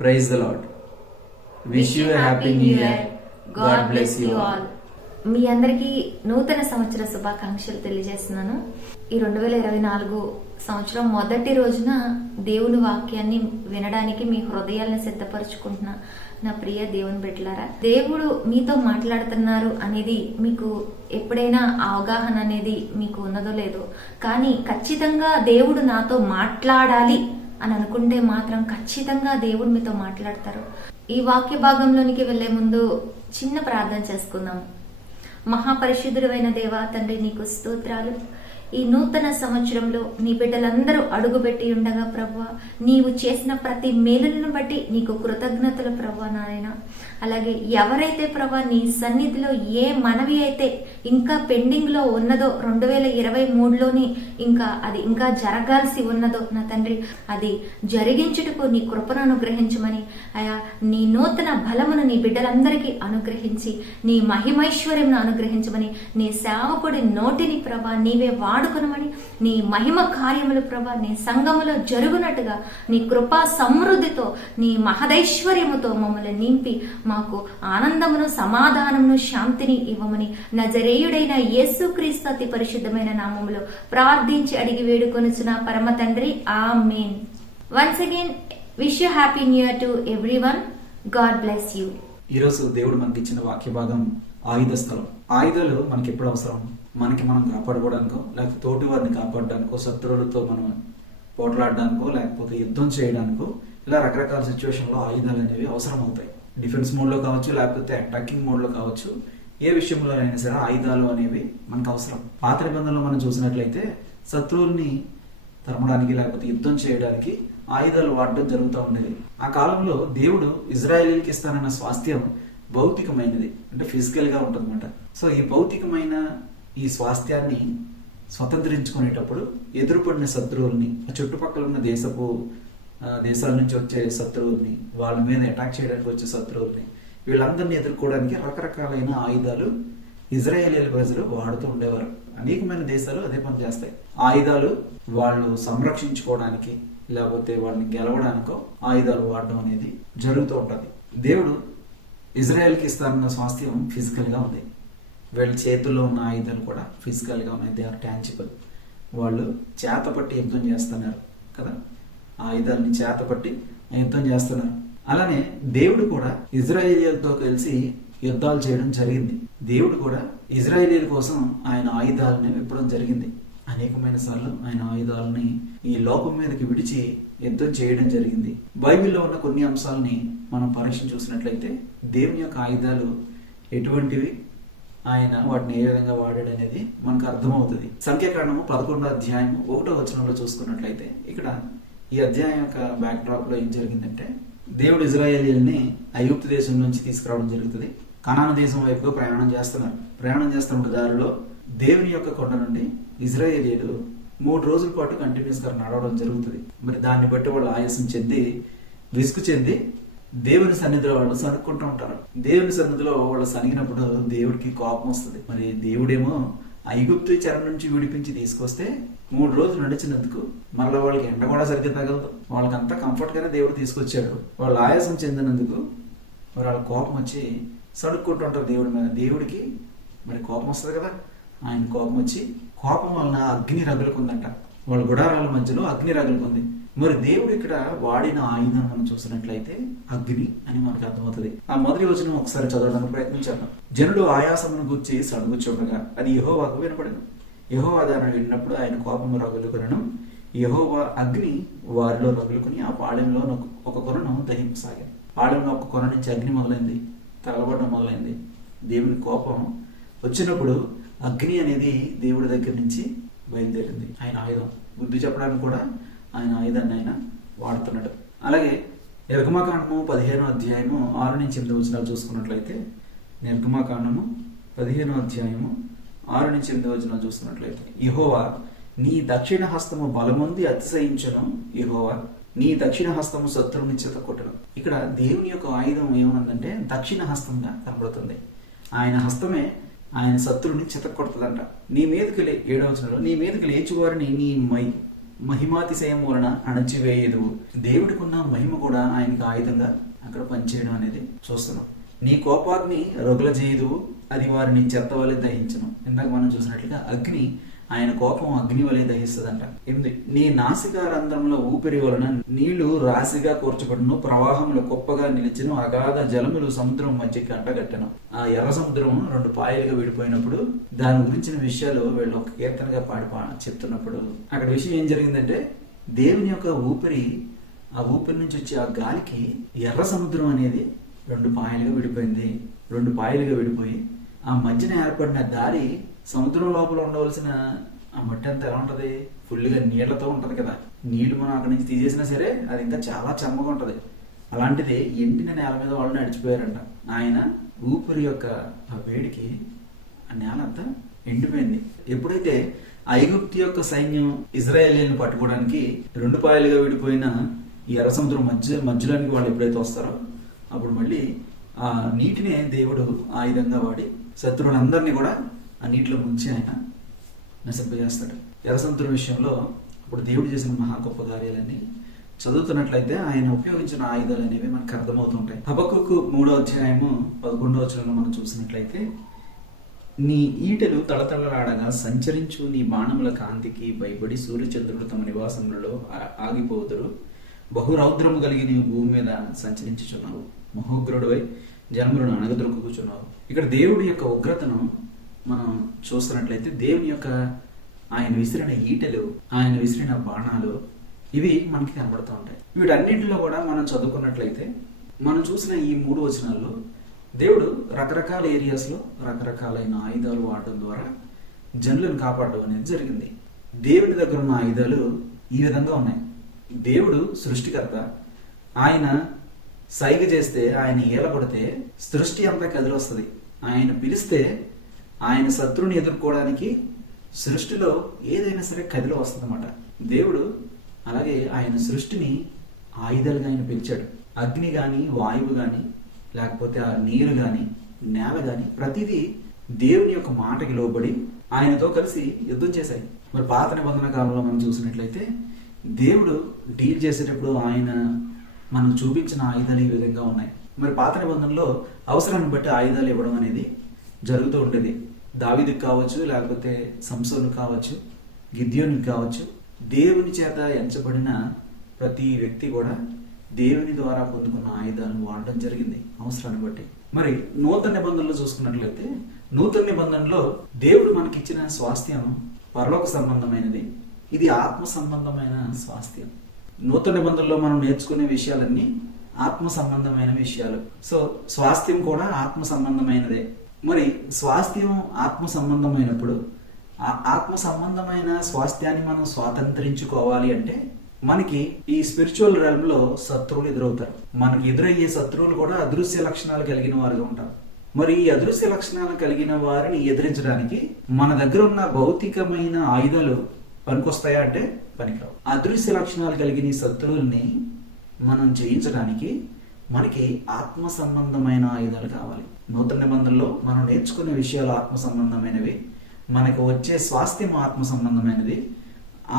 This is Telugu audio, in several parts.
Praise the Lord. Wish you happy new year. God bless you all. మీ అందరికీ నూతన సంవత్సర శుభాకాంక్షలు తెలియజేస్తున్నాను. ఈ 2024 సంవత్సరం మొదటి రోజున దేవుని వాక్యాన్ని వినడానికి మీ హృదయాలను సిద్ధపరచుకుంటున్నా నా ప్రియ దేవుని బిడ్డలారా. దేవుడు మీతో మాట్లాడుతున్నారు అనేది మీకు ఎప్పుడైనా అవగాహన అనేది మీకు ఉన్నదో లేదో, కానీ ఖచ్చితంగా దేవుడు నాతో మాట్లాడాలి అని అనుకుంటే మాత్రం ఖచ్చితంగా దేవుడు మీతో మాట్లాడతారు. ఈ వాక్య భాగంలోనికి వెళ్లే ముందు చిన్న ప్రార్థన చేసుకుందాము. మహాపరిశుద్ధుడైన దేవా తండ్రి, నీకు స్తోత్రాలు. ఈ నూతన సంవత్సరంలో నీ బిడ్డలందరూ అడుగుపెట్టి ఉండగా ప్రభువా, నీవు చేసిన ప్రతి మేలులను బట్టి నీకు కృతజ్ఞతలు ప్రభువా నాయన. అలాగే ఎవరైతే ప్రభువా నీ సన్నిధిలో ఏ మనవి అయితే ఇంకా పెండింగ్ లో ఉన్నదో 2023లోని ఇంకా జరగాల్సి ఉన్నదో నా తండ్రి, అది జరిగించుటకు నీ కృపను అనుగ్రహించమని, అయా నీ నూతన బలమును నీ బిడ్డలందరికీ అనుగ్రహించి నీ మహిమైశ్వర్యమును అనుగ్రహించమని, నీ సేవకుడి నోటిని ప్రభా నీవే వాడుకొనమని, నీ మహిమ కార్యములు ప్రభా నీ సంఘములో జరుగునట్టుగా నీ కృపా సమృద్ధితో నీ మహదైశ్వర్యముతో మమ్మల్ని నింపి మాకు ఆనందమును సమాధానమును శాంతిని ఇవ్వమని నజరేయుడైన యేసుక్రీస్తు అతి పరిశుద్ధమైన నామములో ప్రార్థించి అడిగి వేడుకొనుచున్న పరమ తండ్రి, amen. Once again wish you happy new year to everyone. God bless you. ఈరోజు దేవుడు మనకి ఇచ్చిన వాక్య భాగం ఆయుధ స్థలం. ఆయుధాలు మనకి ఎప్పుడు అవసరం? మనకి మనం కాపాడుకోవడానికో, లేకపోతే తోటి వారిని కాపాడడానికో, శత్రువులతో మనం పోట్లాడడానికో, లేకపోతే యుద్ధం చేయడానికో, ఇలా రకరకాల సిచ్యువేషన్లో ఆయుధాలు అనేవి అవసరం అవుతాయి. డిఫెన్స్ మోడ్లో కావచ్చు, లేకపోతే అటాకింగ్ మోడ్లో కావచ్చు, ఏ విషయంలో అయినా సరే ఆయుధాలు అనేవి మనకు అవసరం. పాత నిబంధనలో మనం చూసినట్లయితే శత్రువుల్ని తరమడానికి లేకపోతే యుద్ధం చేయడానికి ఆయుధాలు వాడడం జరుగుతూ ఉండేది. ఆ కాలంలో దేవుడు ఇజ్రాయేలీలకి ఇస్తానన్న స్వాస్థ్యం భౌతికమైనది, అంటే ఫిజికల్ గా ఉంటుందన్నమాట. సో ఈ భౌతికమైన ఈ స్వాస్థ్యాన్ని స్వతంత్రించుకునేటప్పుడు ఎదురుపడిన శత్రువుల్ని, చుట్టుపక్కల ఉన్న దేశాల నుంచి వచ్చే శత్రువుల్ని, వాళ్ళ మీద అటాక్ చేయడానికి వచ్చే శత్రువుల్ని, వీళ్ళందరినీ ఎదుర్కోవడానికి రకరకాలైన ఆయుధాలు ఇజ్రాయేలీల ప్రజలు వాడుతూ ఉండేవారు. అనేకమైన దేశాలు అదే పని చేస్తాయి. ఆయుధాలు వాళ్ళు సంరక్షించుకోవడానికి లేకపోతే వాళ్ళని గెలవడానికో ఆయుధాలు వాడడం అనేది జరుగుతూ ఉంటుంది. దేవుడు ఇజ్రాయెల్కి ఇస్తారన్న స్వాస్థ్యం ఫిజికల్ గా ఉంది. వీళ్ళ చేతుల్లో ఉన్న ఆయుధాలు కూడా ఫిజికల్ గా ఉన్నాయి. They are tangible. వాళ్ళు చేతపట్టి యుద్ధం చేస్తున్నారు కదా, ఆయుధాలని చేతపట్టి యుద్ధం చేస్తున్నారు. అలానే దేవుడు కూడా ఇజ్రాయేలీలతో కలిసి యుద్ధాలు చేయడం జరిగింది. దేవుడు కూడా ఇజ్రాయేలీల కోసం ఆయన ఆయుధాలను ఇవ్వడం జరిగింది. అనేకమైన సార్లు ఆయన ఆయుధాలని ఈ లోకం మీదకి విడిచి యుద్ధం చేయడం జరిగింది. బైబిల్లో ఉన్న కొన్ని అంశాలని మనం పరీక్ష చూసినట్లయితే దేవుని యొక్క ఆయుధాలు ఎటువంటివి, ఆయన వాటిని ఏ విధంగా వాడాడు అనేది మనకు అర్థమవుతుంది. సంఖ్యాకాండము 11వ అధ్యాయం 1వ వచనంలో చూసుకున్నట్లయితే ఇక్కడ ఈ అధ్యాయం యొక్క బ్యాక్ డ్రాప్ లో ఏం జరిగిందంటే, దేవుడు ఇజ్రాయేలీల్ని ఐగుప్తు దేశం నుంచి తీసుకురావడం జరుగుతుంది. కనాను దేశం వైపుగా ప్రయాణం చేస్తున్న దారిలో దేవుని యొక్క కొండ నుండి ఇజ్రాయేలీలు 3 రోజుల పాటు కంటిన్యూస్ గా నడవడం జరుగుతుంది. మరి దాన్ని బట్టి వాళ్ళు ఆయాసం చెంది విసుగు చెంది దేవుని సన్నిధిలో వాళ్ళు సనుక్కుంటూ ఉంటారు. దేవుని సన్నిధిలో వాళ్ళు సనిగినప్పుడు దేవుడికి కోపం వస్తుంది. మరి దేవుడేమో ఐగుప్తు చెర నుంచి విడిపించి తీసుకొస్తే 3 రోజులు నడిచినందుకు మళ్ళీ వాళ్ళకి ఎండ కూడా సరిగ్గా తగలదు. వాళ్ళకంతా కంఫర్ట్ గానే దేవుడు తీసుకొచ్చాడు. వాళ్ళు ఆయాసం చెందినందుకు మరి వాళ్ళ కోపం వచ్చి సడుక్కుంటూ ఉంటారు దేవుడి మీద. దేవుడికి మరి కోపం వస్తుంది కదా, ఆయన కోపం వచ్చి కోపం వలన అగ్ని రగులుకుందంట. వాళ్ళ గుడారాల మధ్యలో అగ్ని రగులుకుంది. మరి దేవుడు ఇక్కడ వాడిన ఆయుధం మనం చూసినట్లయితే అగ్ని అని మనకు అర్థమవుతుంది. ఆ మొదటి వచనం ఒకసారి చదవడానికి ప్రయత్నించాను. జనుడు ఆయాసమును గుర్చి సడుగు చూడగా అది యెహోవాకు వినపడెను. యెహోవా దానిని విన్నప్పుడు ఆయన కోపము రగులుకొనెను. యెహోవా అగ్ని వారిలో రగులుకుని ఆ పాళెంలో ఒక కొనను దహింపసాగాను. పాళెంలో ఒక కొన నుంచి అగ్ని మొదలైంది, తగలబడడం మొదలైంది. దేవుని కోపం వచ్చినప్పుడు అగ్ని అనేది దేవుడి దగ్గర నుంచి బయలుదేరింది. ఆయన ఆయుధం బుద్ధి చెప్పడానికి కూడా ఆయన ఆయుధాన్ని ఆయన వాడుతున్నాడు. అలాగే నిర్గమకాండము 15వ అధ్యాయము 6 నుంచి 8 వచనాలు చూసుకున్నట్లయితే, నిర్గమకాండము 15వ అధ్యాయము 6 నుంచి 8 వచనాలు చూసుకున్నట్లయితే, యెహోవా నీ దక్షిణ హస్తము బలముంది అతిశయించును, యెహోవా నీ దక్షిణ హస్తము శత్రువుని చితకొట్టును. ఇక్కడ దేవుని యొక్క ఆయుధం ఏమనుందంటే దక్షిణ హస్తంగా కనబడుతుంది. ఆయన హస్తమే ఆయన శత్రువుని చితకొడుతుందంట. నీ మీదకి 7వ వచనంలో నీ మీదకి లేచి వారిని మహిమాతిశయం వలన అణచివేయదు. దేవుడికి ఉన్న మహిమ కూడా ఆయనకి ఆయుధంగా అక్కడ పనిచేయడం అనేది చూస్తున్నాం. నీ కోపాగ్ని రగుల చేయదు, అది వారిని చెత్త వలె దహించను. ఇందాక మనం చూసినట్లుగా అగ్ని, ఆయన కోపం అగ్ని వలె దహిస్తుందంట. 8 నీ నాసికా రంధ్రంలో ఊపిరి వలన నీళ్లు రాశిగా కూర్చబడును, ప్రవాహములు కుప్పగా నిలిచెను, అగాధ జలములు సముద్రం మధ్యకి అంటగట్టను. ఆ ఎర్ర సముద్రం 2 పాయలుగా విడిపోయినప్పుడు దాని గురించిన విషయాలు వీళ్ళు ఒక కీర్తనగా పాడి చెప్తున్నప్పుడు అక్కడ విషయం ఏం జరిగిందంటే, దేవుని యొక్క ఊపిరి, ఆ ఊపిరి నుంచి వచ్చే ఆ గాలికి ఎర్ర సముద్రం అనేది 2 పాయలుగా విడిపోయింది. 2 పాయలుగా విడిపోయి ఆ మధ్యన ఏర్పడిన దారి, సముద్రం లోపల ఉండవలసిన ఆ మట్టి అంతా ఎలా ఉంటది, ఫుల్గా నీళ్లతో ఉంటది కదా. నీళ్లు మనం అక్కడి నుంచి తీసేసినా సరే అది ఇంకా చాలా చెమ్మగా ఉంటది. అలాంటిది ఎండిన నేల మీద వాళ్ళు నడిచిపోయారంట. ఆయన ఊపిరి యొక్క ఆ వేడికి ఆ నేల అంతా ఎండిపోయింది. ఎప్పుడైతే ఐగుప్తు యొక్క సైన్యం ఇజ్రాయేలీలను పట్టుకోవడానికి 2 పాయలుగా విడిపోయిన ఈ ఎర్ర సముద్రం మధ్యలోనికి వాళ్ళు ఎప్పుడైతే వస్తారో అప్పుడు మళ్ళీ ఆ నీటిని దేవుడు ఆయుధంగా వాడి శత్రువులందరినీ కూడా ఆ నీటిలో ముంచి ఆయన నశింపజేస్తాడు. ఎర్ర సముద్రం విషయంలో ఇప్పుడు దేవుడు చేసిన మహా గొప్ప కార్యాలన్నీ చదువుతున్నట్లయితే ఆయన ఉపయోగించిన ఆయుధాలు అనేవి మనకు అర్థమవుతుంటాయి. హబక్కూకు 3వ అధ్యాయము 11వ వచనంలో మనం చూసినట్లయితే, నీ ఈటెలు తళతళలాడగా సంచరించు, నీ బాణముల కాంతికి భయపడి సూర్యచంద్రుడు తమ నివాసములలో ఆగిపోదురు. బహురౌద్రము కలిగి నీవు భూమి మీద సంచరించుచున్నావు, మహోగ్రుడివై జనములను అణగదొరుకుచున్నావు. ఇక్కడ దేవుడి యొక్క ఉగ్రతను మనం చూస్తున్నట్లయితే, దేవుని యొక్క ఆయన విసిరిన ఈటెలు, ఆయన విసిరిన బాణాలు, ఇవి మనకి కనబడుతూ ఉంటాయి. వీటన్నింటిలో కూడా మనం చదువుకున్నట్లయితే, మనం చూసిన ఈ 3 వచనాల్లో దేవుడు రకరకాల ఏరియాస్లో రకరకాలైన ఆయుధాలు వాడడం ద్వారా జనులను కాపాడడం అనేది జరిగింది. దేవుడి దగ్గర ఉన్న ఆయుధాలు ఈ విధంగా ఉన్నాయి. దేవుడు సృష్టికర్త. ఆయన సైగ చేస్తే, ఆయన ఏలబడితే సృష్టి అంతా కదిలొస్తుంది. ఆయన పిలిస్తే ఆయన శత్రువుని ఎదుర్కోవడానికి సృష్టిలో ఏదైనా సరే కదిలి వస్తుంది అన్నమాట. దేవుడు అలాగే ఆయన సృష్టిని ఆయుధాలుగా ఆయన పిలిచాడు. అగ్ని కానీ, వాయువు కానీ, లేకపోతే ఆ నీరు కానీ, నేల కానీ, ప్రతిదీ దేవుని యొక్క మాటకి లోబడి ఆయనతో కలిసి యుద్ధం చేశాయి. మరి పాత నిబంధన కాలంలో మనం చూసినట్లయితే దేవుడు డీల్ చేసేటప్పుడు ఆయన మనం చూపించిన ఆయుధాలు ఈ విధంగా ఉన్నాయి. మరి పాత నిబంధనలో అవసరాన్ని బట్టి ఆయుధాలు ఇవ్వడం అనేది జరుగుతూ ఉండేది. దావీదుకు కావచ్చు, లేకపోతే సంసోనుకు కావచ్చు, గిద్యోనుకు కావచ్చు, దేవుని చేత ఎంచబడిన ప్రతి వ్యక్తి కూడా దేవుని ద్వారా పొందుకున్న ఆయుధాలను వాడడం జరిగింది అవసరాన్ని బట్టి. మరి నూతన నిబంధనలు చూసుకున్నట్లయితే, నూతన నిబంధనలో దేవుడు మనకిచ్చిన స్వాస్థ్యం పరలోక సంబంధమైనది. ఇది ఆత్మ సంబంధమైన స్వాస్థ్యం. నూతన నిబంధనలో మనం నేర్చుకునే విషయాలన్నీ ఆత్మ సంబంధమైన విషయాలు. సో స్వాస్థ్యం కూడా ఆత్మ సంబంధమైనదే. మరి స్వాస్థ్యం ఆత్మ సంబంధమైనప్పుడు ఆ ఆత్మ సంబంధమైన స్వాస్థ్యాన్ని మనం స్వాతంత్రించుకోవాలి అంటే మనకి ఈ స్పిరిచువల్ రెల్మ్ లో శత్రువులు ఎదురవుతారు. మనకి ఎదురయ్యే శత్రువులు కూడా అదృశ్య లక్షణాలు కలిగిన వారుగా ఉంటారు. మరి ఈ అదృశ్య లక్షణాలు కలిగిన వారిని ఎదిరించడానికి మన దగ్గర ఉన్న భౌతికమైన ఆయుధాలు పనికొస్తాయా అంటే పనికిరావు. అదృశ్య లక్షణాలు కలిగిన ఈ శత్రువుల్ని మనం జయించడానికి మనకి ఆత్మ సంబంధమైన ఆయుధాలు కావాలి. నూతన నిబంధనలో మనం నేర్చుకునే విషయాలు ఆత్మ సంబంధమైనవి. మనకు వచ్చే స్వాస్థ్యం ఆత్మ సంబంధమైనది.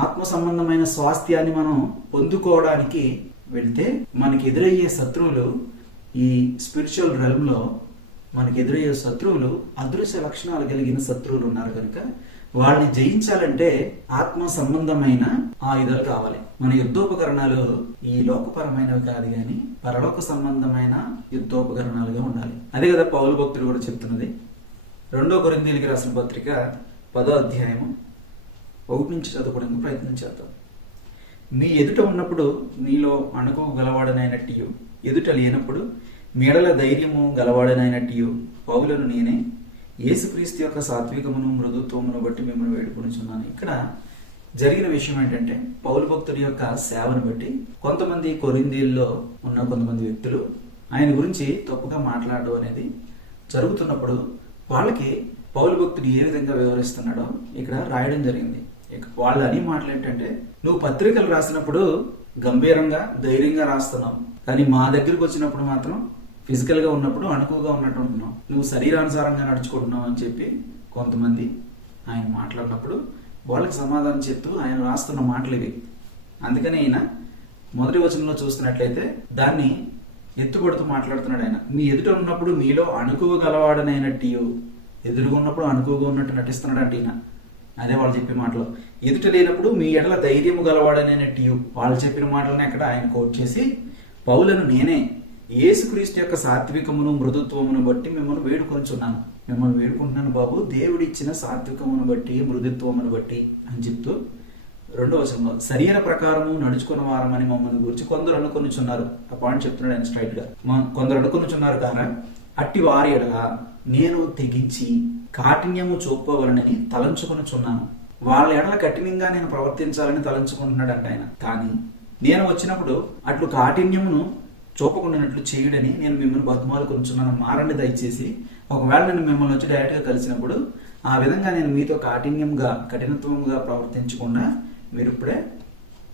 ఆత్మ సంబంధమైన స్వాస్థ్యాన్ని మనం పొందుకోవడానికి వెళ్తే మనకి ఎదురయ్యే శత్రువులు, ఈ స్పిరిచువల్ రెల్మ్ లో మనకి ఎదురయ్యే శత్రువులు అదృశ్య లక్షణాలు కలిగిన శత్రువులు ఉన్నారు కనుక వాళ్ళని జయించాలంటే ఆత్మ సంబంధమైన ఆయుధాలు కావాలి. మన యుద్ధోపకరణాలు ఈ లోకపరమైనవి కాదు కానీ పరలోక సంబంధమైన యుద్ధోపకరణాలుగా ఉండాలి. అదే కదా పౌలు భక్తుడు కూడా చెప్తున్నది. 2 కొరింథీయులకు రాసిన పత్రిక 10వ అధ్యాయము 1 నుంచి చదువుకోవడానికి ప్రయత్నం చేద్దాం. మీ ఎదుట ఉన్నప్పుడు మీలో అణుకు గలవాడనైనట్టు, ఎదుట లేనప్పుడు మీడల ధైర్యము గలవాడనైనట్టు పౌలను నేనే యేసుక్రీస్తు యొక్క సాత్వికమును మృదుత్వమును బట్టి మిమ్మల్ని వేడుకొనుచున్నాను. ఇక్కడ జరిగిన విషయం ఏంటంటే, పౌలు భక్తుడి యొక్క సేవను బట్టి కొంతమంది కొరింథీయుల్లో ఉన్న కొంతమంది వ్యక్తులు ఆయన గురించి తప్పుగా మాట్లాడడం అనేది జరుగుతున్నప్పుడు వాళ్ళకి పౌలు భక్తుడు ఏ విధంగా వివరిస్తున్నాడో ఇక్కడ రాయడం జరిగింది. వాళ్ళు అని మాటలు ఏంటంటే, నువ్వు పత్రికలు రాసినప్పుడు గంభీరంగా ధైర్యంగా రాస్తున్నావు, కానీ మా దగ్గరికి వచ్చినప్పుడు మాత్రం ఫిజికల్ గా ఉన్నప్పుడు అణుకుగా ఉన్నట్టు ఉంటున్నావు, నువ్వు శరీరానుసారంగా నడుచుకుంటున్నావు అని చెప్పి కొంతమంది ఆయన మాట్లాడినప్పుడు వాళ్ళకి సమాధానం చెప్తూ ఆయన రాస్తున్న మాటలు ఇవి. అందుకని ఆయన మొదటి వచనంలో చూస్తున్నట్లయితే దాన్ని ఎత్తుపడుతూ మాట్లాడుతున్నాడు. ఆయన మీ ఎదుట ఉన్నప్పుడు మీలో అణుకువగలవాడనైనట్టు, ఎదురుగా ఉన్నప్పుడు అణుకువగా ఉన్నట్టు నటిస్తున్నాడు అంటే ఈయన. అదే వాళ్ళు చెప్పే మాటలు. ఎదుట లేనప్పుడు మీ ఎడల ధైర్యము గలవాడనైనట్టు, వాళ్ళు చెప్పిన మాటలని అక్కడ ఆయన కోట్ చేసి, పౌలను నేనే యేసుక్రీస్తు యొక్క సాత్వికమును మృదుత్వమును బట్టి మిమ్మల్ని వేడుకొంచున్నాను. మిమ్మల్ని వేడుకుంటున్నాను బాబు, దేవుడిచ్చిన సాత్వికమును బట్టి మృదుత్వమును బట్టి అని చెప్తూ 2వ వచనంలో శరీర ప్రకారము నడుచుకున్న వారమని మమ్మల్ని గురించి కొందరు అనుకొనిచున్నారు. ఆ పాయింట్ చెప్తున్నాడు ఆయన స్ట్రైట్ గా. కొందరు అనుకొనిచున్నారు కారా అట్టి వారి ఎడల నేను తెగించి కాఠిన్యము చూపవలనని తలంచుకొనుచున్నాను. వాళ్ళ ఎడల కఠినంగా నేను ప్రవర్తించాలని తలంచుకుంటున్నాడు అంట ఆయన. కానీ నేను వచ్చినప్పుడు అట్లు కాఠిన్యమును చూపకుండానట్లు చేయుడని నేను మిమ్మల్ని బతుమాలు కొంచున్నాను. మారండి దయచేసి. ఒకవేళ నేను మిమ్మల్ని వచ్చి డైరెక్ట్ గా కలిసినప్పుడు ఆ విధంగా నేను మీతో కఠినత్వంగా ప్రవర్తించకుండా మీరు ఇప్పుడే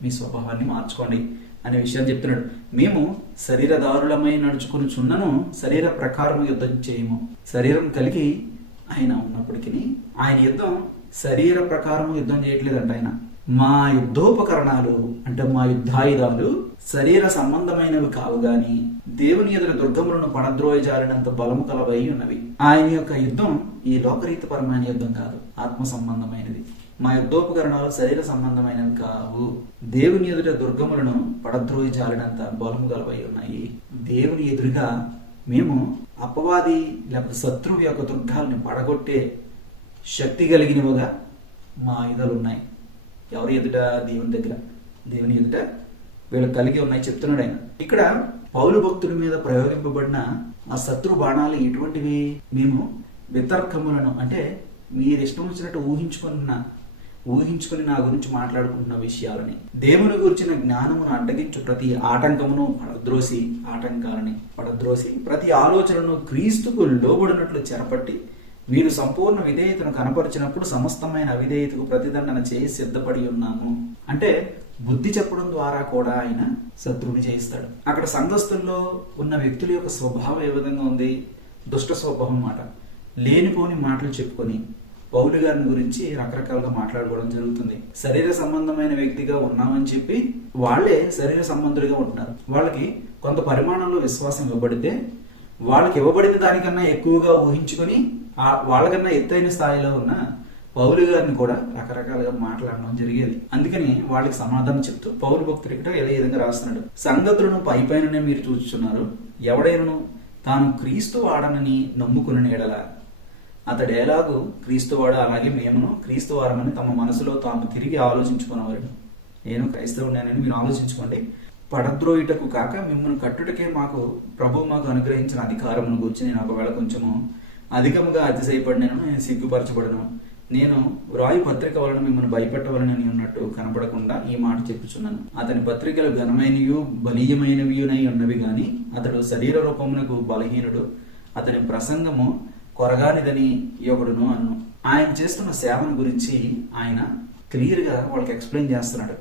మీ స్వభావాన్ని మార్చుకోండి అనే విషయాన్ని చెప్తున్నాడు. మేము శరీరదారులమై నడుచుకునిచున్నను శరీర ప్రకారం యుద్ధం చేయము. శరీరం కలిగి ఆయన ఉన్నప్పటికీ ఆయన యుద్ధం శరీర ప్రకారం యుద్ధం చేయట్లేదంట ఆయన. మా యుద్ధోపకరణాలు అంటే మా యుద్ధాయుధాలు శరీర సంబంధమైనవి కావు గాని దేవుని ఎదుట దుర్గములను పడద్రోయజారినంత బలము కలవై ఉన్నవి. ఆయన యొక్క యుద్ధం ఈ లోకరీతిపరమైన యుద్ధం కాదు, ఆత్మ సంబంధమైనది. మా యుద్ధోపకరణాలు శరీర సంబంధమైనవి కావు, దేవుని ఎదుట దుర్గములను పడద్రోయజారినంత బలము కలవై ఉన్నాయి. దేవుని ఎదురుగా మేము అపవాది లేకపోతే శత్రువు యొక్క దుర్గాల్ని పడగొట్టే శక్తి కలిగినవిగా మా ఆయుధాలు ఉన్నాయి. ఎవరి ఎదుట? దేవుని దగ్గర. దేవుని ఎదుట వీళ్ళు కలిగి ఉన్నాయి చెప్తున్నాడు ఆయన. ఇక్కడ పౌలు భక్తుల మీద ప్రయోగింపబడిన ఆ శత్రు బాణాలు ఎటువంటివి? మేము వితర్కములను అంటే మీరు ఇష్టం వచ్చినట్టు ఊహించుకొని నా గురించి మాట్లాడుకుంటున్న విషయాలని, దేవుని గురించిన జ్ఞానమును అడ్డగించు ప్రతి ఆటంకమును పడద్రోసి ప్రతి ఆలోచనను క్రీస్తుకు లోబడినట్లు చెరపట్టి మీరు సంపూర్ణ విధేయతను కనపరిచినప్పుడు సమస్తమైన అవిధేయతకు ప్రతిదండన చేసి సిద్ధపడి ఉన్నాము. అంటే బుద్ధి చెప్పడం ద్వారా కూడా ఆయన శత్రువుని జయిస్తాడు. అక్కడ సంఘస్థుల్లో ఉన్న వ్యక్తుల యొక్క స్వభావం ఏ విధంగా ఉంది? దుష్ట స్వభావం అన్నమాట. లేనిపోని మాటలు చెప్పుకొని పౌలు గారిని గురించి రకరకాలుగా మాట్లాడుకోవడం జరుగుతుంది. శరీర సంబంధమైన వ్యక్తిగా ఉన్నామని చెప్పి వాళ్ళే శరీర సంబంధులుగా ఉంటున్నారు. వాళ్ళకి కొంత పరిమాణంలో విశ్వాసం ఇవ్వబడితే వాళ్ళకి ఇవ్వబడిన దానికన్నా ఎక్కువగా ఊహించుకొని వాళ్ళకన్నా ఎత్తైన స్థాయిలో ఉన్న పౌలు గారిని కూడా రకరకాలుగా మాట్లాడడం జరిగేది. అందుకని వాళ్ళకి సమాధానం చెప్తూ పౌలు భక్తుడు ఇక్కడ ఏ విధంగా రాస్తున్నాడు. సంగతులను పైపైననే మీరు చూస్తున్నారు. ఎవడైనను తాను క్రీస్తు వాడనని నమ్ముకుని ఎడల అతడు ఎలాగూ క్రీస్తు వాడు, అలాగే మేమును క్రీస్తు వారమని తమ మనసులో తాము తిరిగి ఆలోచించుకున్నవారు. నేను క్రైస్తవుడినని మీరు ఆలోచించుకోండి. పడద్రోయుటకు కాక మిమ్మల్ని కట్టుటకే ప్రభు మాకు అనుగ్రహించిన అధికారమును గురించి నేను ఒకవేళ కొంచెము అధికముగా అతిశయపడినాను, నేను సిగ్గుపరచబడను. నేను వ్రాయి పత్రిక వలన మిమ్మల్ని భయపెట్టవలనని ఉన్నట్టు కనపడకుండా ఈ మాట చెప్పుచున్నాను. అతని పత్రికలు ఘనమైనవి బలీయమైనవినై ఉన్నవి గాని అతడు శరీర రూపమునకు బలహీనుడు. అతని ప్రసంగము కొరగానిదని ఒకడును అన్ను. ఆయన చేస్తున్న సేవను గురించి ఆయన క్లియర్ గా వాళ్ళకి ఎక్స్ప్లెయిన్ చేస్తున్నాడు.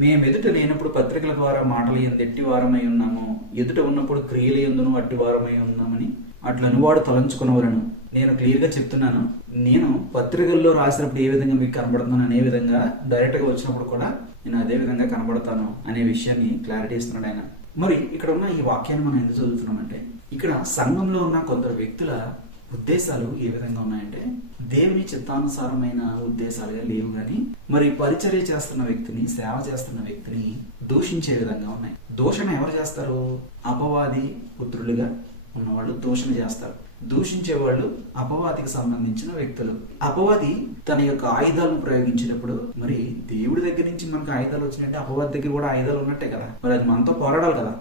మేము ఎదుట లేనప్పుడు పత్రికల ద్వారా మాటలు ఎట్టి వారమై ఉన్నాము, ఎదుట ఉన్నప్పుడు క్రియలు ఎందును అట్టి వారమై ఉన్నామని అట్లా అనువాడు తలంచుకున్నవలను. నేను క్లియర్ గా చెప్తున్నాను. నేను పత్రికల్లో రాసినప్పుడు ఏ విధంగా మీకు కనబడుతున్నాను అనే విధంగా డైరెక్ట్ గా వచ్చినప్పుడు కూడా నేను అదే విధంగా కనబడతాను అనే విషయాన్ని క్లారిటీ ఇస్తున్నాడు ఆయన. మరి ఇక్కడ ఉన్న ఈ వాక్యాన్ని మనం ఎందుకు చదువుతున్నామంటే ఇక్కడ సంఘంలో ఉన్న కొందరు వ్యక్తుల ఉద్దేశాలు ఏ విధంగా ఉన్నాయంటే దేవుని చిత్తానుసారమైన ఉద్దేశాలుగా లేవు గాని మరి పరిచర్య చేస్తున్న వ్యక్తిని, సేవ చేస్తున్న వ్యక్తిని దూషించే విధంగా ఉన్నాయి. దూషణ ఎవరు చేస్తారు? అపవాది పుత్రులుగా ఉన్నవాళ్ళు దూషణ చేస్తారు. దూషించే వాళ్ళు అపవాదికి సంబంధించిన వ్యక్తులు. అపవాది తన యొక్క ఆయుధాలను ప్రయోగించినప్పుడు మరి దేవుడి దగ్గర నుంచి మనకు ఆయుధాలు వచ్చినట్టే అపవాది దగ్గర కూడా ఆయుధాలు ఉన్నట్టే కదా, మరి అది మనతో పోరాడాలి కదా.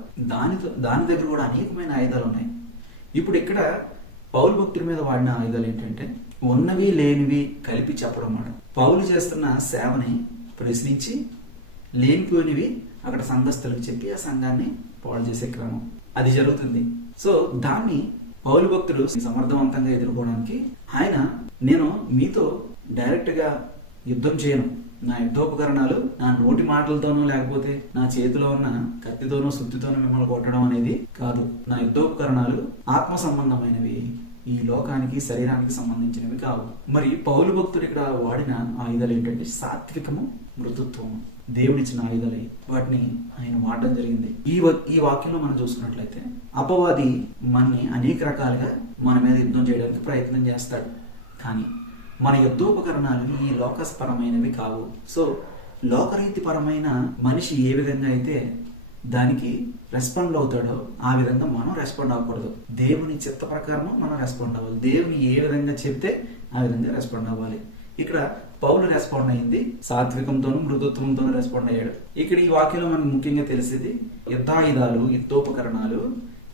దాని దగ్గర కూడా అనేకమైన ఆయుధాలు ఉన్నాయి. ఇప్పుడు ఇక్కడ పౌలు భక్తుల మీద వాడిన ఆయుధాలు ఏంటంటే ఉన్నవి లేనివి కలిపి చెప్పడం అన్నమాట. పౌలు చేస్తున్న సేవని ప్రశ్నించి లేనిపోయినవి అక్కడ సంఘస్థులకు చెప్పి ఆ సంఘాన్ని పాడు చేసే క్రమం అది జరుగుతుంది. సో దాన్ని పౌలు భక్తుడు సమర్థవంతంగా ఎదుర్కోవడానికి ఆయన నేను మీతో డైరెక్ట్ గా యుద్ధం చేయను, నా యుద్ధోపకరణాలు నా నోటి మాటలతోనో లేకపోతే నా చేతిలో ఉన్న కత్తితోనో సుత్తితోనో మిమ్మల్ని కొట్టడం అనేది కాదు. నా యుద్ధోపకరణాలు ఆత్మ సంబంధమైనవి, ఈ లోకానికి శరీరానికి సంబంధించినవి కావు. మరి పౌలు భక్తుడు ఇక్కడ వాడిన ఆయుధాలు ఏంటంటే సాత్వికము, మృదుత్వము, దేవుడిచ్చిన ఆయుధాలు వాటిని ఆయన వాడడం జరిగింది. ఈ వాక్యంలో మనం చూసుకున్నట్లయితే అపవాది మనని అనేక రకాలుగా మన మీద యుద్ధం చేయడానికి ప్రయత్నం చేస్తాడు. కానీ మన యుద్ధోపకరణాలు ఈ లోకపరమైనవి కావు. సో లోకరీతిపరమైన మనిషి ఏ విధంగా అయితే దానికి రెస్పాండ్ అవుతాడో ఆ విధంగా మనం రెస్పాండ్ అవ్వకూడదు. దేవుని చిత్త ప్రకారం మనం రెస్పాండ్ అవ్వాలి. దేవుని ఏ విధంగా చెప్తే ఆ విధంగా రెస్పాండ్ అవ్వాలి. ఇక్కడ పౌలు రెస్పాండ్ అయింది సాత్వికంతోనూ మృదుత్వంతోనూ రెస్పాండ్ అయ్యాడు. ఇక్కడ ఈ వాక్యంలో మనకు ముఖ్యంగా తెలిసేది యుద్ధాయుధాలు, యుద్ధోపకరణాలు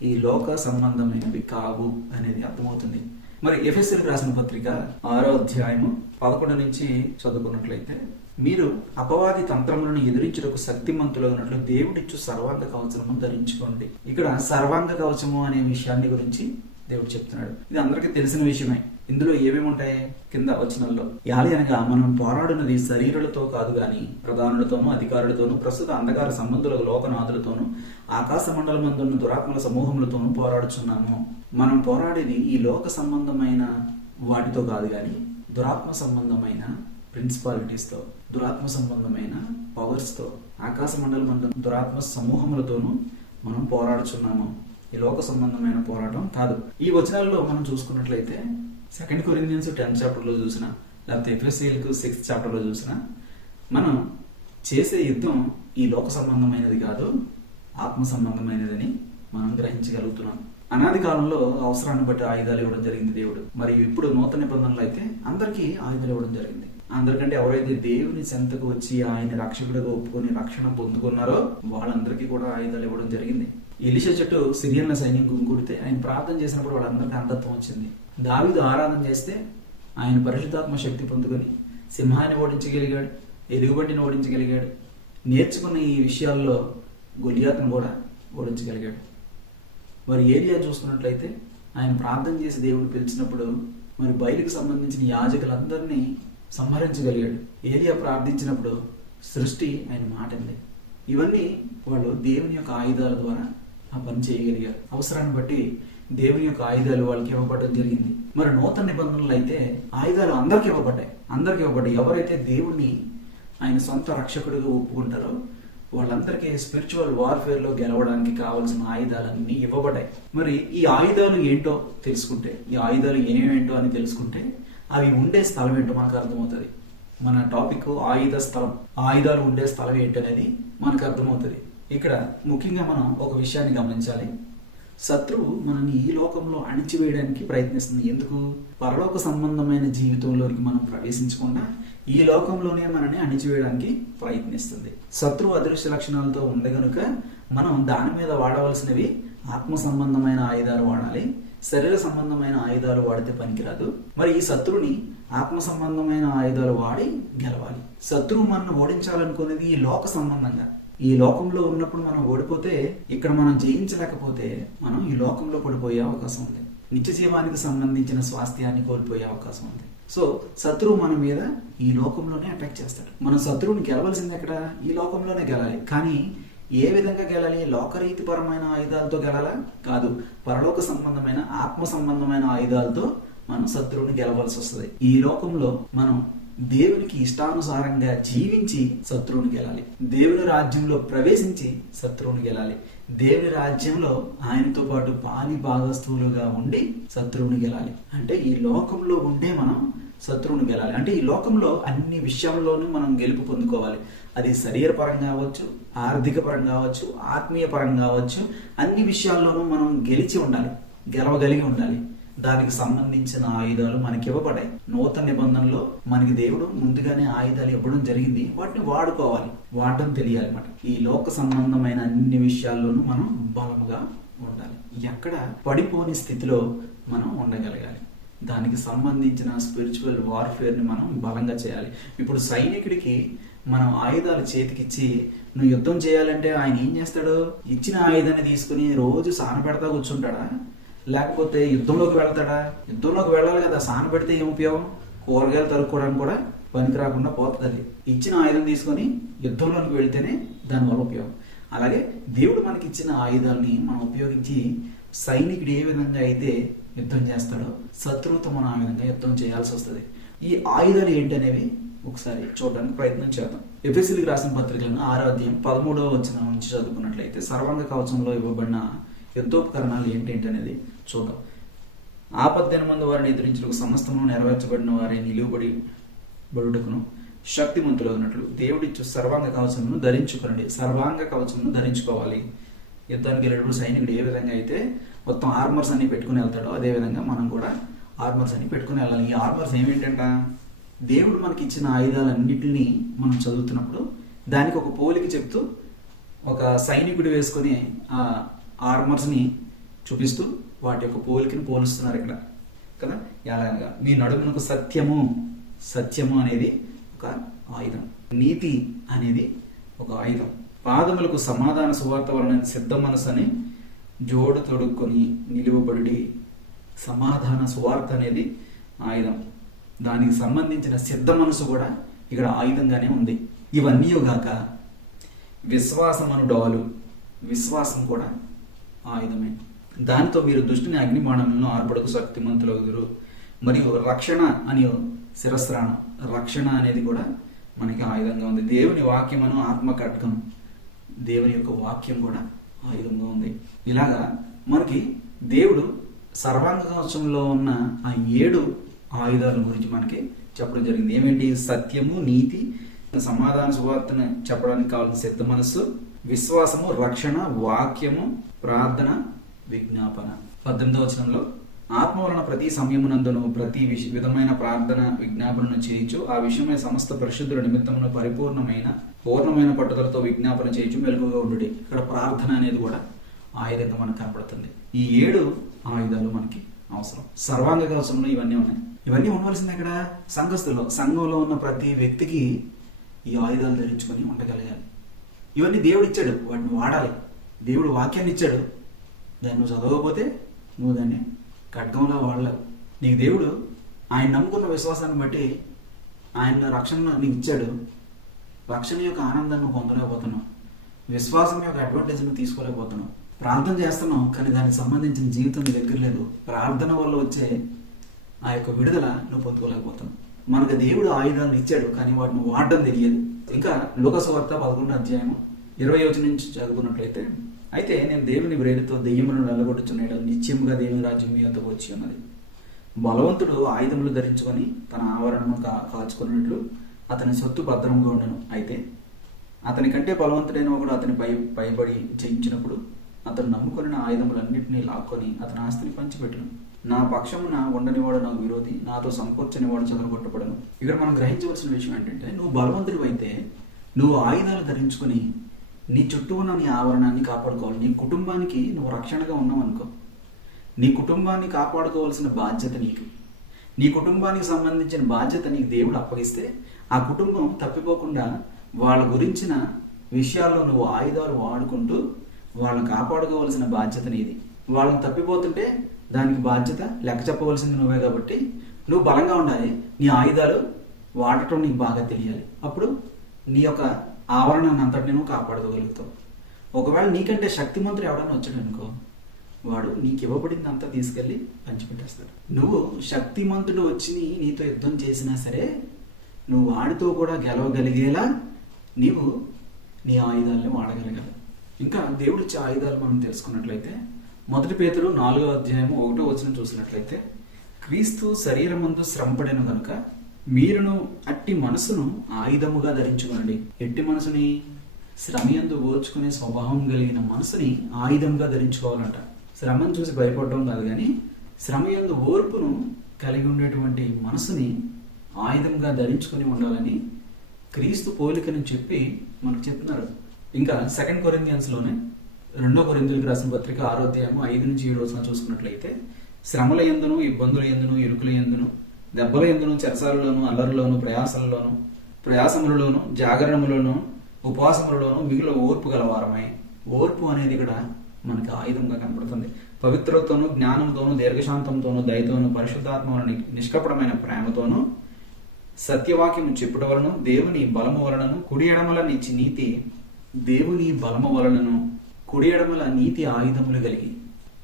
ఈ లోక సంబంధమైనవి కావు అనేది అర్థమవుతుంది. మరి ఎఫెసీయులకు రాసిన పత్రిక 6వ అధ్యాయము 11 నుంచి చదువుకున్నట్లయితే, మీరు అపవాది తంత్రములను ఎదిరించుటకు శక్తిమంతులైనట్లు దేవుడిచ్చు సర్వాంగ కవచము ధరించుకోండి. ఇక్కడ సర్వాంగ కవచము అనే విషయాన్ని గురించి దేవుడు చెప్తున్నాడు. ఇది అందరికీ తెలిసిన విషయమే. ఇందులో ఏమేమి ఉంటాయి? కింద వచనంలో యాలి అనగా మనం పోరాడినది శరీరులతో కాదు గాని ప్రధానులతోనూ అధికారులతోనూ ప్రస్తుత అంధకార సంబంధుల లోకనాథులతోనూ ఆకాశ మండలమందున్న దురాత్మల సమూహములతోనూ పోరాడుచున్నాము. మనం పోరాడేది ఈ లోక సంబంధమైన వాటితో కాదు గాని దురాత్మ సంబంధమైన ప్రిన్సిపాలిటీస్తో, దురాత్మ సంబంధమైన పవర్స్తో, ఆకాశ మండలమందున్న దురాత్మ సమూహములతోనూ మనం పోరాడుచున్నాము. ఈ లోక సంబంధమైన పోరాటం కాదు. ఈ వచనాల్లో మనం చూసుకున్నట్లయితే 2 కొరింథియన్స్ 10th చాప్టర్లో చూసినా లేకపోతే ఎఫెసీయులకు 6th చాప్టర్లో చూసినా మనం చేసే యుద్ధం ఈ లోక సంబంధమైనది కాదు, ఆత్మ సంబంధమైనదని మనం గ్రహించగలుగుతున్నాం. అనాది కాలంలో అవసరాన్ని బట్టి ఆయుధాలు ఇవ్వడం జరిగింది దేవుడు. మరి ఇప్పుడు నూతన నిబంధనలు అయితే అందరికీ ఆయుధాలు ఇవ్వడం జరిగింది. అందరికంటే ఎవరైతే దేవుని చెంతకు వచ్చి ఆయన రక్షకుడిగా ఒప్పుకొని రక్షణ పొందుకున్నారో వాళ్ళందరికీ కూడా ఆయుధాలు ఇవ్వడం జరిగింది. ఎలీషా చెట్టు సిరియన్ల సైన్యం గుంకుడితే ఆయన ప్రార్థన చేసినప్పుడు వాళ్ళందరికీ అంధత్వం వచ్చింది. దావీదు ఆరాధన చేస్తే ఆయన పరిశుద్ధాత్మ శక్తి పొందుకొని సింహాన్ని ఓడించగలిగాడు, ఎలుగుబంటిని ఓడించగలిగాడు. నేర్చుకున్న ఈ విషయాల్లో గొలియాతును కూడా ఓడించగలిగాడు. మరి ఏలియా చూసుకున్నట్లయితే ఆయన ప్రార్థన చేసి దేవుడు పిలిచినప్పుడు మరి బయలుకు సంబంధించిన యాజకులందరినీ సంహరించగలిగాడు. ఏలియా ప్రార్థించినప్పుడు సృష్టి ఆయన మాటింది. ఇవన్నీ వాళ్ళు దేవుని యొక్క ఆయుధాల ద్వారా ఆ పని చేయగలిగారు. అవసరాన్ని బట్టి దేవుని యొక్క ఆయుధాలు వాళ్ళకి ఇవ్వబడడం జరిగింది. మరి నూతన నిబంధనలు అయితే ఆయుధాలు అందరికి ఇవ్వబడ్డాయి. ఎవరైతే దేవుణ్ణి ఆయన సొంత రక్షకుడిగా ఒప్పుకుంటారో వాళ్ళందరికీ స్పిరిచువల్ వార్ఫేర్ లో గెలవడానికి కావాల్సిన ఆయుధాలన్నీ ఇవ్వబడ్డాయి. మరి ఈ ఆయుధాలు ఏంటో తెలుసుకుంటే, ఈ ఆయుధాలు ఏమేంటో అని తెలుసుకుంటే అవి ఉండే స్థలం ఏంటో మనకు అర్థమవుతుంది. మన టాపిక్ ఆయుధ స్థలం, ఆయుధాలు ఉండే స్థలం ఏంటనేది మనకు అర్థమవుతుంది. ఇక్కడ ముఖ్యంగా మనం ఒక విషయాన్ని గమనించాలి. శత్రువు మనల్ని ఈ లోకంలో అణిచివేయడానికి ప్రయత్నిస్తుంది. ఎందుకు? పరలోక సంబంధమైన జీవితంలోకి మనం ప్రవేశించకుండా ఈ లోకంలోనే మనల్ని అణిచివేయడానికి ప్రయత్నిస్తుంది. శత్రువు అదృశ్య లక్షణాలతో ఉంది కనుక మనం దాని మీద వాడవలసినవి ఆత్మ సంబంధమైన ఆయుధాలు వాడాలి. శరీర సంబంధమైన ఆయుధాలు వాడితే పనికిరాదు. మరి ఈ శత్రువుని ఆత్మ సంబంధమైన ఆయుధాలు వాడి గెలవాలి. శత్రువు మనం ఓడించాలనుకునేది ఈ లోక సంబంధంగా. ఈ లోకంలో ఉన్నప్పుడు మనం ఓడిపోతే, ఇక్కడ మనం జయించలేకపోతే మనం ఈ లోకంలో పడిపోయే అవకాశం ఉంది. నిత్య జీవానికి సంబంధించిన స్వాస్థ్యాన్ని కోల్పోయే అవకాశం ఉంది. సో శత్రువు మన మీద ఈ లోకంలోనే అటాక్ చేస్తాడు. మనం శత్రువుని గెలవలసింది ఎక్కడ? ఈ లోకంలోనే గెలాలి. కానీ ఏ విధంగా గెలాలి? లోకరీతిపరమైన ఆయుధాలతో గెలాలా? కాదు. పరలోక సంబంధమైన ఆత్మ సంబంధమైన ఆయుధాలతో మనం శత్రువుని గెలవాల్సి వస్తుంది. ఈ లోకంలో మనం దేవునికి ఇష్టానుసారంగా జీవించి శత్రువుని గెలాలి. దేవుని రాజ్యంలో ప్రవేశించి శత్రువుని గెలాలి. దేవుని రాజ్యంలో ఆయనతో పాటు పాలి భాగస్తులుగా ఉండి శత్రువుని గెలాలి. అంటే ఈ లోకంలో ఉండే మనం శత్రువుని గెలాలి. అంటే ఈ లోకంలో అన్ని విషయాల్లోనూ మనం గెలుపు పొందుకోవాలి. అది శరీర పరంగా కావచ్చు, ఆర్థిక పరంగా కావచ్చు, ఆత్మీయ పరంగా కావచ్చు, అన్ని విషయాల్లోనూ మనం గెలిచి ఉండాలి, గెలవగలిగి ఉండాలి. దానికి సంబంధించిన ఆయుధాలు మనకి ఇవ్వబడ్డాయి. నూతన నిబంధనలో మనకి దేవుడు ముందుగానే ఆయుధాలు ఇవ్వడం జరిగింది. వాటిని వాడుకోవాలి, వాడడం తెలియాలి అన్నమాట. ఈ లోక సంబంధమైన అన్ని విషయాల్లోనూ మనం బలముగా ఉండాలి. ఎక్కడ పడిపోని స్థితిలో మనం ఉండగలగాలి. దానికి సంబంధించిన స్పిరిచువల్ వార్ఫేర్ని మనం బలంగా చేయాలి. ఇప్పుడు సైనికుడికి మనం ఆయుధాలు చేతికిచ్చి నువ్వు యుద్ధం చేయాలంటే ఆయన ఏం చేస్తాడు? ఇచ్చిన ఆయుధాన్ని తీసుకుని రోజు సానపెడతా కూర్చుంటాడా? లేకపోతే యుద్ధంలోకి వెళ్తాడా? యుద్ధంలోకి వెళ్ళాలి కదా. సానపెడితే ఏం ఉపయోగం? కూరగాయలు తరుక్కోవడానికి కూడా పనికి రాకుండా పోతుంది. ఇచ్చిన ఆయుధం తీసుకొని యుద్ధంలోకి వెళితేనే దానివల్ల ఉపయోగం. అలాగే దేవుడు మనకి ఇచ్చిన ఆయుధాలని మనం ఉపయోగించి సైనికుడు ఏ విధంగా అయితే యుద్ధం చేస్తాడో శత్రువుతో మనం ఆ విధంగా యుద్ధం చేయాల్సి వస్తుంది. ఈ ఆయుధాలు ఏంటి అనేవి ఒకసారి చూడడానికి ప్రయత్నం చేద్దాం. ఎఫెసీయులకు రాసిన పత్రికలను 6వ అధ్యాయం 13వ వచనం నుంచి చదువుకున్నట్లయితే సర్వాంగ కవచంలో ఇవ్వబడిన యుద్ధోపకరణాలు ఏంటి అనేది చూద్దాం. ఆపద్దినమందు వారిని ఎదిరించుటకు సమస్తము నెరవేర్చబడిన వారి నిలువబడి బడుటకును శక్తిమంతులు ఉన్నట్లు దేవుడిచ్చు సర్వాంగ కవచమును ధరించుకోండి. సర్వాంగ కవచమును ధరించుకోవాలి. యుద్ధానికి వెళ్ళినప్పుడు సైనికుడు ఏ విధంగా అయితే మొత్తం ఆర్మర్స్ అన్ని పెట్టుకుని వెళ్తాడో అదే విధంగా మనం కూడా ఆర్మర్స్ అన్ని పెట్టుకుని వెళ్ళాలి. ఈ ఆర్మర్స్ ఏమిటంట, దేవుడు మనకి ఇచ్చిన ఆయుధాలన్నింటినీ మనం చదువుతున్నప్పుడు దానికి ఒక పోలిక చెప్తూ ఒక సైనికుడు వేసుకొని ఆ ఆర్మర్స్ని చూపిస్తూ వాటి యొక్క పోలికను పోలుస్తున్నారు ఇక్కడ కదా. ఎలాగా మీ నడుమునకు సత్యము అనేది ఒక ఆయుధం, నీతి అనేది ఒక ఆయుధం, పాదములకు సమాధాన సువార్త వలన సిద్ధ మనసుని జోడు తొడుక్కొని నిలువబడి. సమాధాన సువార్త అనేది ఆయుధం, దానికి సంబంధించిన సిద్ధ మనసు కూడా ఇక్కడ ఆయుధంగానే ఉంది. ఇవన్నీ గాక విశ్వాసం అను డాలు, విశ్వాసం కూడా ఆయుధమే. దానితో మీరు దుష్టుని అగ్నిబాణములను ఆర్పడకు శక్తిమంతులగుదురు. మరియు రక్షణ అని శిరస్త్రాణం, రక్షణ అనేది కూడా మనకి ఆయుధంగా ఉంది. దేవుని వాక్యమును ఆత్మ ఖడ్గం, దేవుని యొక్క వాక్యం కూడా ఆయుధంగా ఉంది. ఇలాగా మనకి దేవుడు సర్వాంగ కవచంలో ఉన్న ఆ 7 ఆయుధాల గురించి మనకి చెప్పడం జరిగింది. ఏమేంటి? సత్యము, నీతి, సమాధాన సువార్తను చెప్పడానికి కావాల్సిన సిద్ధ మనస్సు, విశ్వాసము, రక్షణ, వాక్యము, ప్రార్థన, విజ్ఞాపన. 18వ వచనంలో ఆత్మ వలన ప్రతి సమయమునందును ప్రతి విధమైన ప్రార్థన విజ్ఞాపనను చేయొచ్చు, ఆ విషయమై సమస్త పరిశుద్ధుల నిమిత్తమును పూర్ణమైన పట్టుదలతో విజ్ఞాపన చేయొచ్చు, మెలకుగా ఉండుడి. ఇక్కడ ప్రార్థన అనేది కూడా ఆయుధంగా మనకు కనపడుతుంది. ఈ 7 ఆయుధాలు మనకి అవసరం. సర్వాంగ కవచంలో ఇవన్నీ ఉన్నాయి. ఇవన్నీ ఉండవలసింది ఇక్కడ సంఘంలో ఉన్న ప్రతి వ్యక్తికి ఈ ఆయుధాలు ధరించుకొని ఉండగలగాలి. ఇవన్నీ దేవుడు ఇచ్చాడు, వాటిని వాడాలి. దేవుడు వాక్యాన్ని ఇచ్చాడు, దాన్ని నువ్వు చదవకపోతే నువ్వు దాన్ని ఖడ్గంలా వాడలేవు. నీకు దేవుడు ఆయన నమ్ముకున్న విశ్వాసాన్ని బట్టి ఆయన రక్షణ నీకు ఇచ్చాడు. రక్షణ యొక్క ఆనందాన్ని పొందలేకపోతున్నావు, విశ్వాసం యొక్క అడ్వాంటేజ్ని తీసుకోలేకపోతున్నావు. ప్రార్థన చేస్తున్నావు కానీ దానికి సంబంధించిన జీవితం నీ దగ్గర లేదు. ప్రార్థన వల్ల వచ్చే ఆ యొక్క విడుదల నువ్వు పొందుకోలేకపోతున్నావు. మనకు దేవుడు ఆయుధాలను ఇచ్చాడు కానీ వాటిని వాడడం తెలియదు. ఇంకా లూకా సువార్త 11వ అధ్యాయం 20వ వచనం నుంచి చదువుకున్నట్లయితే, అయితే నేను దేవుని వ్రేలితో దెయ్యములను వెళ్ళగొట్టుచున్నాడు, నిశ్చయముగా దేవుని రాజ్యం మీ వద్దకు వచ్చి ఉన్నది. బలవంతుడు ఆయుధములు ధరించుకొని తన ఆవరణము కాల్చుకున్నట్లు అతని సొత్తు భద్రంగా ఉండను. అయితే అతని కంటే బలవంతుడైన ఒకడు అతని పైబడి జయించినప్పుడు అతను నమ్ముకొని ఆయుధములన్నింటినీ లాక్కొని అతని ఆస్తిని పంచిపెట్టును. నా పక్షమున ఉండనివాడు నాకు విరోధి, నాతో సమకూర్చనివాడు చెదరగొట్టబడను. ఇక్కడ మనం గ్రహించవలసిన విషయం ఏంటంటే, నువ్వు బలవంతుడు అయితే నువ్వు ఆయుధాలు ధరించుకొని నీ చుట్టూ ఉన్న నీ ఆవరణాన్ని కాపాడుకోవాలి. నీ కుటుంబానికి నువ్వు రక్షణగా ఉన్నావు అనుకో, నీ కుటుంబాన్ని కాపాడుకోవాల్సిన బాధ్యత నీకు. నీ కుటుంబానికి సంబంధించిన బాధ్యత నీకు దేవుడు అప్పగిస్తే ఆ కుటుంబం తప్పిపోకుండా వాళ్ళ గురించిన విషయాల్లో నువ్వు ఆయుధాలు వాడుకుంటూ వాళ్ళని కాపాడుకోవాల్సిన బాధ్యత నీది. వాళ్ళని తప్పిపోతుంటే దానికి బాధ్యత లెక్క చెప్పవలసింది నువ్వే. కాబట్టి నువ్వు బలంగా ఉండాలి, నీ ఆయుధాలు వాడటం నీకు బాగా తెలియాలి. అప్పుడు నీ యొక్క ఆవరణాన్ని అంతటి నువ్వు కాపాడుకోగలుగుతావు. ఒకవేళ నీకంటే శక్తిమంతుడు ఎవడన్నా వచ్చాడు అనుకో, వాడు నీకు ఇవ్వబడిందంతా తీసుకెళ్ళి పంచిపెట్టేస్తాడు. నువ్వు శక్తిమంతుడు వచ్చి నీతో యుద్ధం చేసినా సరే నువ్వు వాడితో కూడా గెలవగలిగేలా నీవు నీ ఆయుధాలని వాడగలగాలి. ఇంకా దేవుడిచ్చే ఆయుధాలు మనం తెలుసుకున్నట్లయితే 1 పేతురు 4వ అధ్యాయం 1వ వచనం చూసినట్లయితే, క్రీస్తు శరీరమందు శ్రమపడిన కనుక మీరును అట్టి మనసును ఆయుధముగా ధరించుకోండి. ఎట్టి మనసుని? శ్రమయందు ఓర్చుకునే స్వభావం కలిగిన మనసుని ఆయుధంగా ధరించుకోవాలంట. శ్రమను చూసి భయపడడం కాదు, కానీ శ్రమయందు ఓర్పును కలిగి ఉండేటువంటి మనసుని ఆయుధంగా ధరించుకుని ఉండాలని క్రీస్తు పోలికని చెప్పి మనకు చెప్తున్నారు. ఇంకా 2 కొరింథియన్స్లోనే 2వ కొరింథీయులకు రాసిన పత్రిక 6వ అధ్యాయం 5 నుంచి 7 వచనాలు చూసుకున్నట్లయితే, శ్రమల యందును, ఇబ్బందుల యందును, ఇరుకుల యందును, దెబ్బల యందును, చెరసాలలోను, అల్లరిలోను, ప్రయాసములలోను, జాగరణములోను, ఉపవాసములలోను మిగులు ఓర్పు గలవారమై. ఓర్పు అనేది ఇక్కడ మనకి ఆయుధంగా కనపడుతుంది. పవిత్రతతోను, జ్ఞానంతోను, దీర్ఘశాంతంతోను, దయతోను, పరిశుద్ధాత్మ నిష్కపటమైన ప్రేమతోను, సత్యవాక్యము చెప్పుట వలన, దేవుని బలము వలనను, కుడి ఎడమల నీతి, దేవుని బలము వలనను, కుడి ఎడమల నీతి ఆయుధములు కలిగి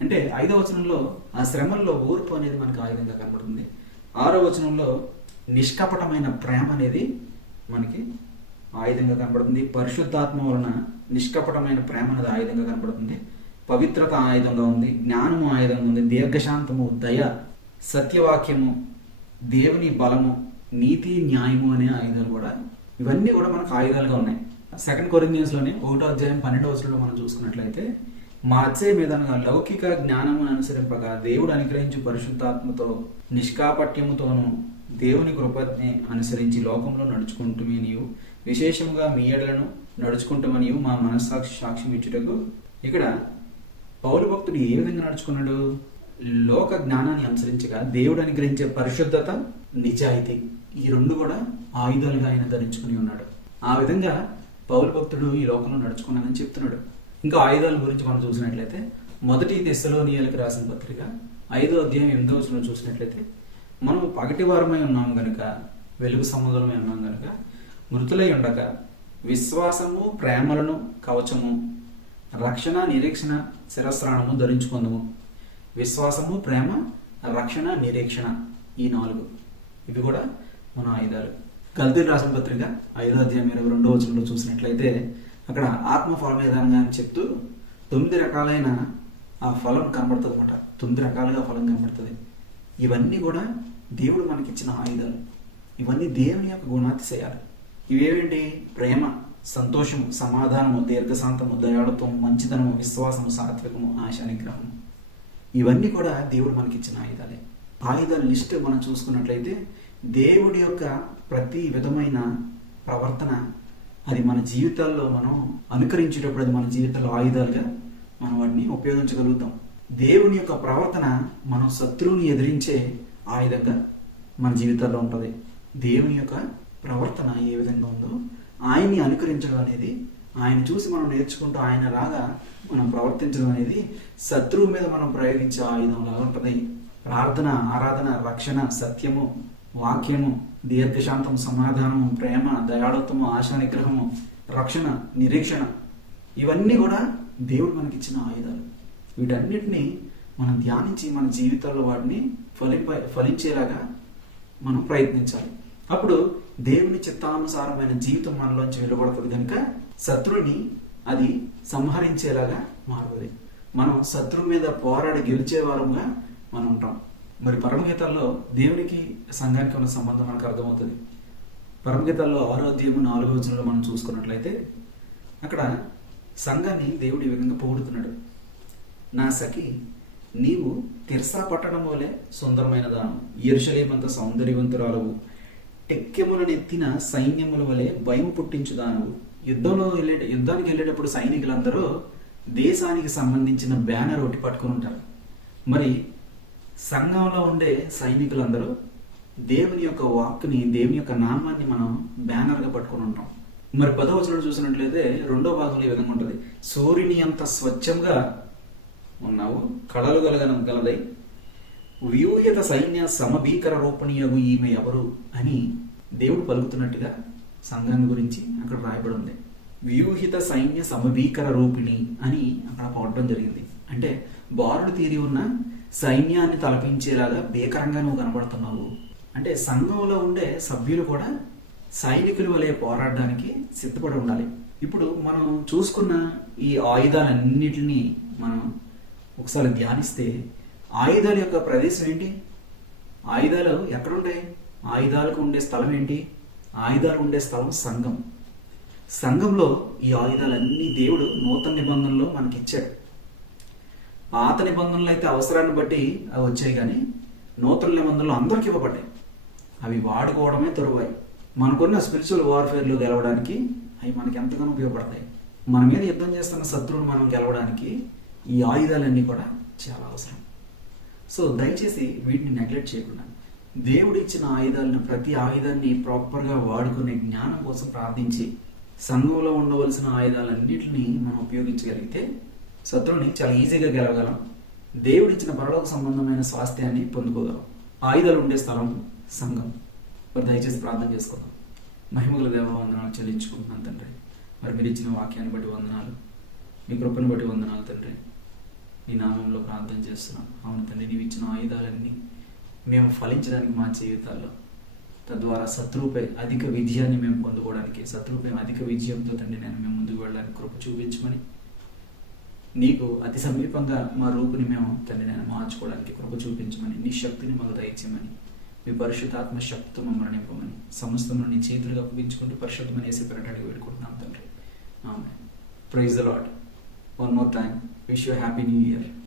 అంటే 5వ వచనంలో ఆ శ్రమల్లో ఓర్పు అనేది మనకు ఆయుధంగా కనబడుతుంది. 6వ వచనంలో నిష్కపటమైన ప్రేమ అనేది మనకి ఆయుధంగా కనబడుతుంది. పరిశుద్ధాత్మ వలన నిష్కపటమైన ప్రేమ అనేది ఆయుధంగా కనబడుతుంది. పవిత్రత ఆయుధంగా ఉంది, జ్ఞానము ఆయుధంగా ఉంది, దీర్ఘశాంతము, దయ, సత్యవాక్యము, దేవుని బలము, నీతి, న్యాయము అనే ఆయుధాలు కూడా, ఇవన్నీ కూడా మనకు ఆయుధాలుగా ఉన్నాయి. 2 కొరింథీయులలోని 1వ అధ్యాయం 12వ వచనంలో మనం చూసుకున్నట్లయితే, మా అచ్చయ మీదనగా లౌకిక జ్ఞానమును అనుసరింపగా దేవుడు అనుగ్రహించు పరిశుద్ధాత్మతో నిష్కాపట్యముతోను దేవుని కృపని అనుసరించి లోకంలో నడుచుకుంటుమే నీవు విశేషముగా మీ ఎడలను నడుచుకుంటామని నీవు మా మనస్సాక్షి సాక్ష్యం ఇచ్చుటకు. ఇక్కడ పౌలు భక్తుడు ఏ విధంగా నడుచుకున్నాడు? లోక జ్ఞానాన్ని అనుసరించగా దేవుడు అనుగ్రహించే పరిశుద్ధత, నిజాయితీ, ఈ 2 కూడా ఆయుధాలుగా ఆయన ధరించుకుని ఉన్నాడు. ఆ విధంగా పౌలు భక్తుడు ఈ లోకంలో నడుచుకున్నానని చెప్తున్నాడు. ఇంకా ఆయుధాల గురించి మనం చూసినట్లయితే 1 తెస్సలోనియులకు రాసిన పత్రిక 5వ అధ్యాయం 8వ వచనం చూసినట్లయితే, మనం పగటి వారమై ఉన్నాం గనుక, వెలుగు సముద్రమై ఉన్నాం గనుక, మృతులై ఉండక విశ్వాసము, ప్రేమలను కవచము, రక్షణ, నిరీక్షణ, శిరస్త్రాణము ధరించుకుందాము. విశ్వాసము, ప్రేమ, రక్షణ, నిరీక్షణ, ఈ 4 ఇవి కూడా మన ఆయుధాలు. గల్తీయులకు రాసిన పత్రిక 5వ అధ్యాయం 22వ వచనంలో చూసినట్లయితే, అక్కడ ఆత్మ ఫలమేదనగా అని చెప్తూ 9 రకాలైన ఆ ఫలం కనబడుతుంది అనమాట. 9 రకాలుగా ఫలం కనబడుతుంది. ఇవన్నీ కూడా దేవుడు మనకిచ్చిన ఆయుధాలు. ఇవన్నీ దేవుని యొక్క గుణాతిశయాలు. ఇవేంటి? ప్రేమ, సంతోషము, సమాధానము, దీర్ఘశాంతము, దయాళుత్వం, మంచితనము, విశ్వాసము, సాత్వికము, ఆశ, నిగ్రహము, ఇవన్నీ కూడా దేవుడు మనకిచ్చిన ఆయుధాలే. ఆయుధాల లిస్ట్ మనం చూసుకున్నట్లయితే, దేవుడి యొక్క ప్రతి విధమైన ప్రవర్తన అది మన జీవితాల్లో మనం అనుకరించేటప్పుడు అది మన జీవితాల్లో ఆయుధాలుగా మనం వాటిని ఉపయోగించగలుగుతాం. దేవుని యొక్క ప్రవర్తన మనం శత్రువుని ఎదిరించే ఆయుధంగా మన జీవితాల్లో ఉంటుంది. దేవుని యొక్క ప్రవర్తన ఏ విధంగా ఉందో ఆయన్ని అనుకరించడం అనేది, ఆయన చూసి మనం నేర్చుకుంటూ ఆయన రాగా మనం ప్రవర్తించడం అనేది శత్రువు మీద మనం ప్రయోగించే ఆయుధం లాగా ఉంటుంది. ప్రార్థన, ఆరాధన, రక్షణ, సత్యము, వాక్యము, దీర్ఘశాంతము, సమాధానము, ప్రేమ, దయాళుత్వము, ఆశా నిగ్రహము, రక్షణ, నిరీక్షణ, ఇవన్నీ కూడా దేవుడు మనకిచ్చిన ఆయుధాలు. వీటన్నిటిని మనం ధ్యానించి మన జీవితాల్లో వాటిని ఫలించేలాగా మనం ప్రయత్నించాలి. అప్పుడు దేవుని చిత్తానుసారమైన జీవితం మనలోంచి వెలువడుతుంది కనుక శత్రువుని అది సంహరించేలాగా మారుతుంది. మనం శత్రువు మీద పోరాడి గెలిచే వారంగా మనం ఉంటాం. మరి పరమగీతాల్లో దేవునికి సంఘానికి ఉన్న సంబంధం మనకు అర్థమవుతుంది. పరమగీతాల్లో 6వ అధ్యాయం 4వ వచనంలో మనం చూసుకున్నట్లయితే, అక్కడ సంఘాన్ని దేవుడు ఈ విధంగా పొగుడుతున్నాడు. నా సఖి, నీవు తిర్సా పట్టణం వలె సుందరమైన దానం, యెరూషలేమంత సౌందర్యవంతురాలవు, టెక్కెములనెత్తిన సైన్యముల వలె భయం పుట్టించుదానవు. యుద్ధానికి వెళ్ళేటప్పుడు సైనికులందరూ దేశానికి సంబంధించిన బ్యానర్ ఒకటి పట్టుకుని ఉంటారు. మరి సంఘంలో ఉండే సైనికులందరూ దేవుని యొక్క వాక్ని, దేవుని యొక్క నామాన్ని మనం బ్యానర్గా పట్టుకుని ఉంటాం. మరి 10వ వచనం చూసినట్లయితే 2వ భాగంలో ఈ విధంగా ఉంటుంది. సూర్యుని అంత స్వచ్ఛంగా ఉన్నావు, కళలు గలదై, వ్యూహ్యత సైన్య సమభీకర రూపణీయగు ఈమె ఎవరు అని దేవుడు పలుకుతున్నట్టుగా సంఘాన్ని గురించి అక్కడ రాయబడి ఉంది. వ్యూహిత సైన్య సమభీకర రూపిణి అని అక్కడ పడడం జరిగింది. అంటే బారుడు తీరి ఉన్న సైన్యాన్ని తలపించేలాగా భీకరంగా నువ్వు కనబడుతున్నావు. అంటే సంఘంలో ఉండే సభ్యులు కూడా సైనికుల వలె పోరాడడానికి సిద్ధపడి ఉండాలి. ఇప్పుడు మనం చూసుకున్న ఈ ఆయుధాలన్నిటినీ మనం ఒకసారి ధ్యానిస్తే, ఆయుధాల యొక్క ప్రదేశం ఏంటి? ఆయుధాలు ఎక్కడుంటాయి? ఆయుధాలకు ఉండే స్థలం ఏంటి? ఆయుధాలు ఉండే స్థలం సంఘం. సంఘంలో ఈ ఆయుధాలన్నీ దేవుడు నూతన నిబంధనలో మనకి ఇచ్చాడు. పాత నిబంధనలు అయితే అవసరాన్ని బట్టి అవి వచ్చాయి, కానీ నూతన నిబంధనలు అందరికీ ఇవ్వబడ్డాయి. అవి వాడుకోవడమే తరువాయి. మనకున్న స్పిరిచువల్ వార్ఫేర్లో గెలవడానికి అవి మనకి ఎంతగానో ఉపయోగపడతాయి. మన మీద యుద్ధం చేస్తున్న శత్రువును మనం గెలవడానికి ఈ ఆయుధాలన్నీ కూడా చాలా అవసరం. సో దయచేసి వీటిని నెగ్లెక్ట్ చేయకుండా దేవుడు ఇచ్చిన ఆయుధాలను, ప్రతి ఆయుధాన్ని ప్రాపర్గా వాడుకునే జ్ఞానం కోసం ప్రార్థించి సంఘంలో ఉండవలసిన ఆయుధాలన్నింటినీ మనం ఉపయోగించగలిగితే శత్రువుని చాలా ఈజీగా గెలవగలం. దేవుడిచ్చిన పరలోక సంబంధమైన స్వాస్థ్యాన్ని పొందుకోగలం. ఆయుధాలు ఉండే స్థలం సంఘం. మరి దయచేసి ప్రార్థన చేసుకుందాం. మహిమగల దేవ, వందనాలు చెల్లించుకుంటున్నాను తండ్రి. మరి మీరు ఇచ్చిన వాక్యాన్ని బట్టి వందనాలు, మీ కృపను బట్టి వందనాలు తండ్రి. నీ నామంలో ప్రార్థన చేస్తున్నాం. అవును తండ్రి, నీవు ఇచ్చిన ఆయుధాలన్నీ మేము ఫలించడానికి మా జీవితాల్లో, తద్వారా శత్రువుపై అధిక విజయాన్ని మేము పొందుకోవడానికి, శత్రువుపై అధిక విజయంతో తండ్రి నేను మేము ముందుకు వెళ్ళడానికి కృప చూపించమని, నీకు అతి సమీపంగా మా రూపుని మేము తండ్రి నేను మార్చుకోవడానికి కృప చూపించమని, నీ శక్తిని మాకు దయచేయమని, మీ పరిశుద్ధాత్మ శక్తితో మమ్మల్ని నింపమని, సమస్తమును నీ చేతులుగా అప్పగించుకుంటూ పరిశుద్ధమైన యేసు పేరిట అడిగి వేడుకుంటున్నాం తండ్రి. Amen. Praise the Lord. One more time wish you happy new year.